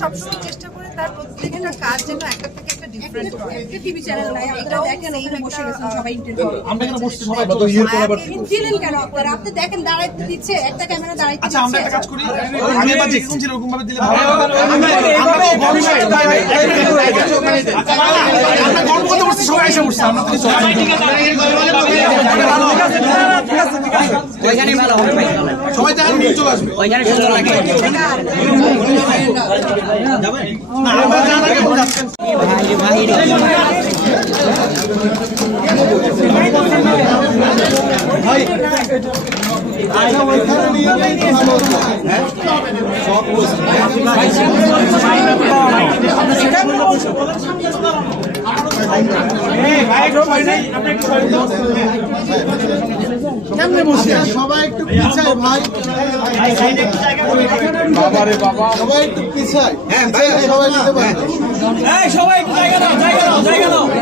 সবসময় চেষ্টা করে তার প্রত্যেকটা কাজ যেন একটা থেকে একটা ডিফারেন্ট হয় টিভি চ্যানেল নাই আপনারা দেখেন ওখানে বসে গেছেন সবাই ইন্টারভিউ আমরা এখানে সবাই আবার দিলেন কেন আপনারা আপনি দেখেন দাঁড়াইতে দিচ্ছে একটা ক্যামেরা দাঁড়াইতে আচ্ছা আমরা একটা কাজ করি। আগের বার যেরকম ছিল ওরকম ভাবে দিলে ভালো হবে। আমরা আমরা সবাই ভাই। দেখেন চলে আসবে। ওইখানে সুন্দর লাগে। না, আমরা কেমনে বসে সবাই একটু পিছায়। ভাই। বাবারে বাবা সবাই একটু পিছায় হ্যাঁ ভাই সবাই নিতে পারে আমার মাথার পক্ষে বেস্ট না